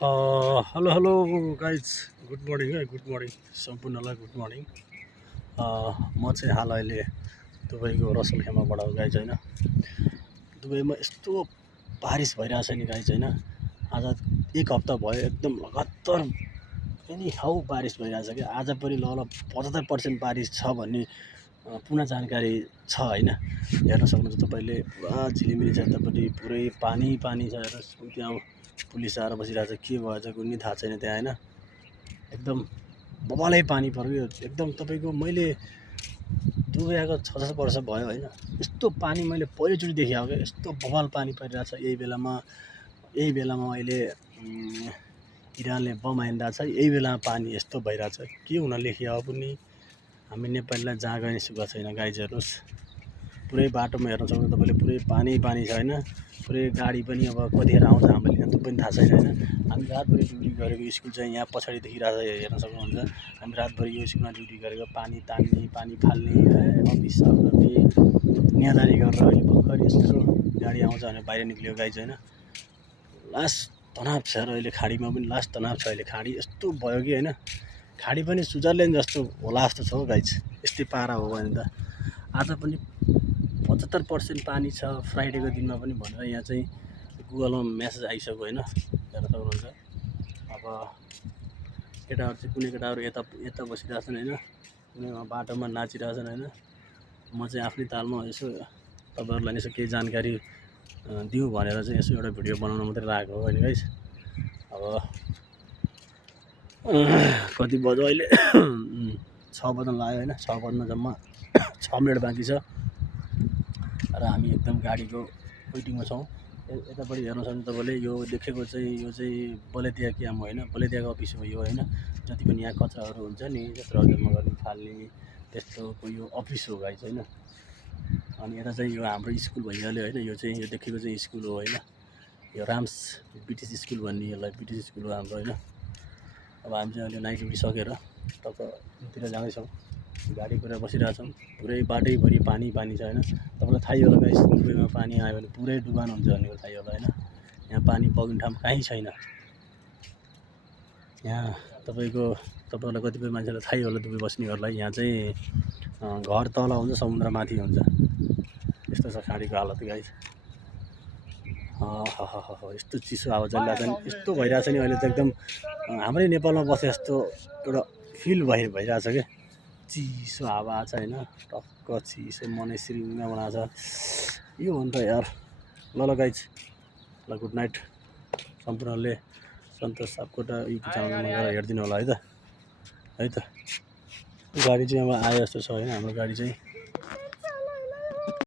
Hello hello guys, good morning है। Good morning सम्पूर्णलाई, good morning. म चाहिँ हाल अहिले दुबईको रसलखेमाबाट हो गाइज होइन। दुबईमा यस्तो बारिस भइरहेछ नि गाइज होइन। आज एक हप्ता भयो एकदम लगातार एनी हाउ बारिस भइरहेछ क्या। आज पनि ल 75% बारिस छ भन्ने पुनः जानकारी छ होइन। हेर्न सक्नुहुन्छ तपाईँले, पुरा झिलिमिली छ यतापट्टि, पुरै पानी पानी छ। हेर्नुहोस् त्यहाँ पुलिस आएर बसिरहेको छ, के भएछ कुनै थाहा छैन त्यहाँ होइन। एकदम बबालै पानी पर्यो एकदम। तपाईँको मैले दुबई आएको 6-7 वर्ष भयो होइन, यस्तो पानी मैले पहिलोचोटि देखेँ हो क्या। यस्तो बबाल पानी परिरहेछ यही बेलामा अहिले इरानले बम हानिरहेको छ, यही बेलामा पानी यस्तो भइरहेछ। के हुन लेखियो अब पनि हामी नेपालीलाई जहाँ गए सुख छैन गाइज। हेर्नुहोस् पुरै बाटोमा हेर्न सक्नुहुन्छ तपाईँले, पुरै पानी छ होइन। पुरै गाडी पनि अब कतिखेर आउँछ हामीले यहाँ त्यो पनि थाहा छैन होइन। हामी रातभरि ड्युटी गरेको स्कुल चाहिँ यहाँ पछाडि देखिरहेको छ, हेर्न सक्नुहुन्छ। हामी रातभरि यो स्कुलमा ड्युटी गरेको, पानी तान्ने पानी फाल्ने अफिस गर्ने नियादारी गरेर अहिले भर्खर यस्तो गाडी आउँछ भने बाहिर निक्लियो गाइज होइन। लास्ट तनाव छ र अहिले खाडीमा पनि लास्ट तनाव छ अहिले। खाडी यस्तो भयो कि होइन, खाडी पनि स्विजरल्यान्ड जस्तो होला जस्तो छ हो गाइज। यस्तै पारा हो भने त आज पनि 75% पानी छ फ्राइडेको दिनमा पनि भनेर यहाँ चाहिँ गुगलमा मेसेज आइसक्यो होइन। हेर्न सक्नुहुन्छ। अब केटाहरू चाहिँ कुनै केटाहरू यता बसिरहेछन् होइन, कुनै बाटोमा नाचिरहेछन् होइन। म चाहिँ आफ्नै तालमा यसो तपाईँहरूलाई यसो केही जानकारी दिउँ भनेर चाहिँ यसो एउटा भिडियो बनाउन मात्रै लागेको हो होइन गाइस। अब कति बज्यो अहिले 6 बज्न लाग्यो होइन। 6 बज्न जम्मा 6 मिनट बाँकी छ र हामी एकदम गाडीको वेटिङमा छौँ। यतापट्टि हेर्न सक्नुहुन्छ तपाईँले, यो देखेको चाहिँ यो चाहिँ बलेदिया क्याम्प होइन, बलेदियाको अफिस हो यो होइन। जति पनि यहाँ कचराहरू हुन्छ नि, कचराहरू जम्मा गर्ने फाल्ने त्यस्तोको यो अफिस हो गाइस होइन। अनि यता चाहिँ यो हाम्रो स्कुल भइहाल्यो होइन। यो चाहिँ यो देखेको चाहिँ स्कुल हो होइन। यो राम्स ब्रिटिस स्कुल भन्ने, यसलाई ब्रिटिस स्कुल हो हाम्रो होइन। अब हामी चाहिँ अहिले नाइट ड्युटी सकेर तलतिर जाँदैछौँ, गाडी कुरेर बसिरहेछौँ। पुरै बाटैभरि पानी छ होइन। तपाईँलाई थाहै होला गाइस, दुबईमा पानी आयो भने पुरै डुबान हुन्छ भन्ने थाहै होला होइन। यहाँ पानी बग्ने ठाउँ कहीँ छैन। यहाँ तपाईँहरूलाई कतिपय मान्छेलाई थाहै होला, दुबई बस्नेहरूलाई, यहाँ चाहिँ घर तल हुन्छ, समुद्र माथि हुन्छ। यस्तो छ खाडीको हालत गाइस। यस्तो चिसो हावा चलिरहेछ नि, यस्तो भइरहेछ नि अहिले त एकदम हाम्रै नेपालमा बसे जस्तो एउटा फिल भइरहेछ क्या। चिसो हावा छ होइन, टक्क चिसो मनै सिरिङ्ग बनाएको छ। यो हो नि त यार। ल गाइज, ल गुड नाइट। सम्पूर्णले सन्तोष सापकोटा युट्युब च्यानलमा गएर हेरिदिनु होला है त। गाडी चाहिँ अब आयो जस्तो छ होइन हाम्रो गाडी चाहिँ।